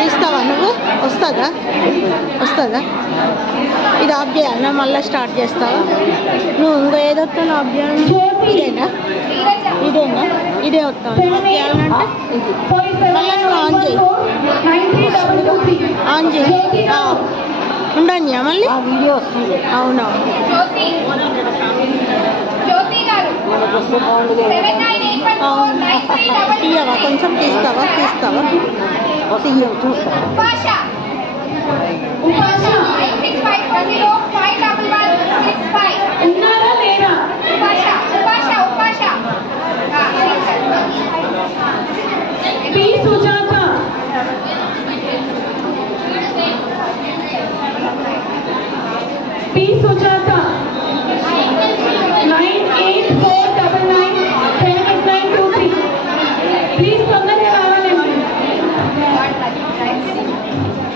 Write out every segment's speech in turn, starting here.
తీస్తావా నువ్వు? వస్తుందా? ఇది ఆఫ్ చేయాలన్నా మళ్ళీ స్టార్ట్ చేస్తావా? నువ్వు ఇంకో ఏదో వస్తాను ఆఫ్ చేయాలి. ఇదే వస్తాను ఆఫ్ చేయాలంటే మళ్ళీ నువ్వు ఆన్ చేయి ఉండండి మళ్ళీ వీడియో వస్తుంది. అవునవును తీయవా? కొంచెం తీస్తావా? చూస్తా. Sujata 9849978923. Please తొందరగా రావాలి మరి.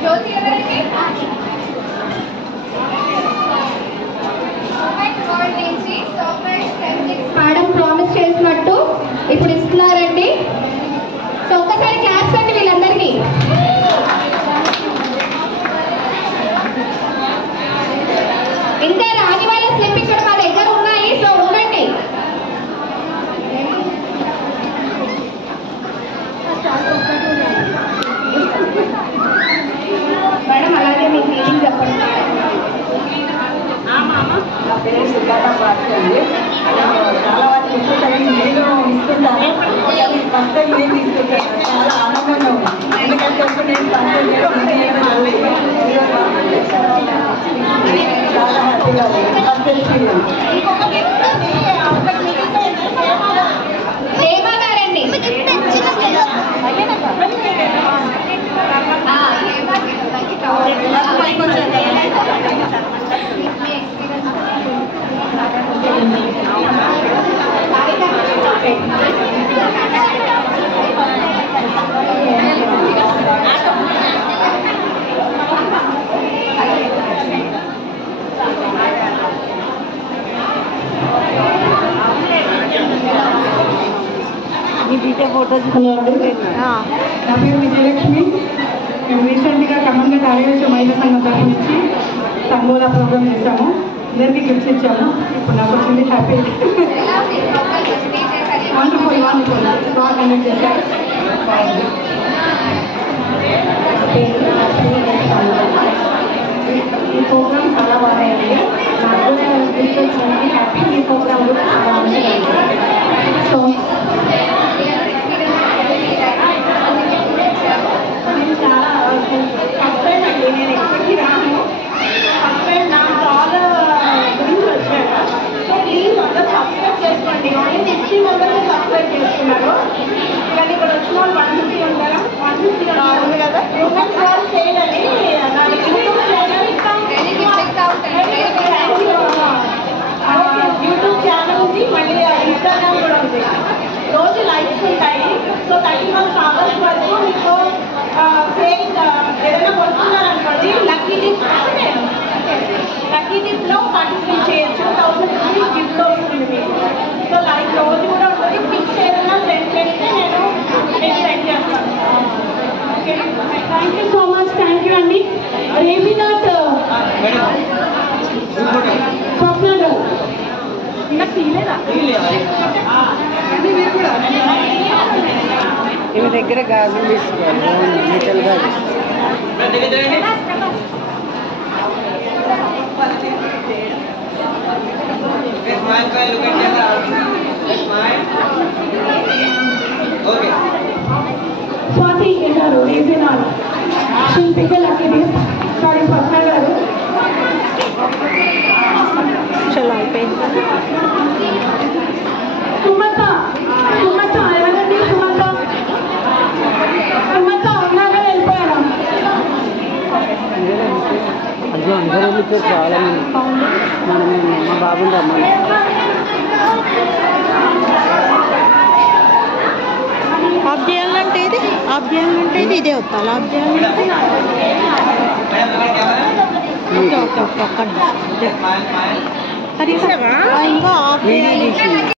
జ్యోతి ఎవరికి? మేడం ప్రామిస్ చేసినట్టు ఇప్పుడు ఇస్తున్నారండి. సో ఒక్కసారి క్లాస్ అండి వీళ్ళందరికీ. ఇంకా రాని వాళ్ళ స్లిప్ ఇక్కడ మా దగ్గర ఉన్నాయి. సో ఉండండి. మేడం అలాగే మీ ఫీలింగ్ చెప్పండి. నా పేరు సుజాత పార్టీ అండి. చాలా వాటి ఇస్తుంటాను, నేను ఇస్తున్నాను. ఫస్ట్ టైం నేను తీసుకొచ్చాను, చాలా ఆనందంగా ఉంది. ఎందుకంటే నేను చాలా హ్యాపీగా ఉంది. First experience. ఫోటో నా పేరు విజయలక్ష్మి. మేము రీసెంట్గా ఖమ్మంగా కార్యదర్శి మహిళా సంఘం తరఫు నుంచి సంగోలా ప్రోగ్రామ్ చేశాము. అందరికీ గిఫ్ట్స్ ఇచ్చాము. ఇప్పుడు నాకు వచ్చింది హ్యాపీ. వండర్ఫుల్ బాగా కండక్ట్ చేశారు. ఈ ప్రోగ్రామ్ చాలా బాగుంది. నాకు కూడా తీసుకొచ్చినందుకు హ్యాపీ. ఈ ప్రోగ్రామ్ కూడా చాలా మంచిగా ఉంది. సో నేను చాలా ఫస్ట్ టైం అండి, నేను ఎక్కడికి రాను. ఫస్ట్ టైం నా చాలా గురించి వచ్చాను. సో ప్లీజ్ అందరూ సబ్స్క్రైబ్ చేసుకోండి. ఓన్లీ 60 మెంబర్స్ సబ్స్క్రైబ్ చేసుకున్నారు. కానీ ఇక్కడ వచ్చిన వాళ్ళు 150 ఉంటారా? 150 ఉంది కదా. ఉమెన్స్ వాల్ సేల్ అని నా యూట్యూబ్ ఛానల్, యూట్యూబ్ ఛానల్ ఉంది, మళ్ళీ ఇన్స్టాగ్రామ్ కూడా ఉంది. రోజు లైక్స్ ఉంటాయి. సో 31 ఆగస్ట్ వరకు మీకు సేల్ ఏదైనా కొనుక్కున్నారనుకోండి, లక్కీ టిప్లో పార్టిసిపేట్ చేయొచ్చు. 1000 రూపీస్ గిఫ్ట్లో వస్తుంది మీకు. సో లైక్ రోజు కూడా ఉంటుంది. పిక్స్ ఏదైనా సెండ్ చేస్తే నేను సెండ్ చేస్తాను. Okay, thank you so much. Thank you అండి. రేవినాథ్ స్వప్న గారు ఇంకా తీయలేదా? మీరు కూడా ఇవి దగ్గర గాజులు తీసుకోవాలి. స్వాతి గారు, రేవినాథ్ శిల్పిక లక్కీ గిఫ్ట్. సారీ స్వప్న గారు. చలో అయిపోయింది. సుమత ఇంట్లో అందరూ వచ్చారు చాలా మంది. మనమే మా బాబుని రమ్మని. ఆఫ్ చేయాలంటే ఇది ఆఫ్ చేయాలంటే ఇదే వస్తాను ఆఫ్ చేయాలంటే ఓకే ఓకే ఒక్క నిమిషం ఇంకా ఆఫ్ చేయాలి.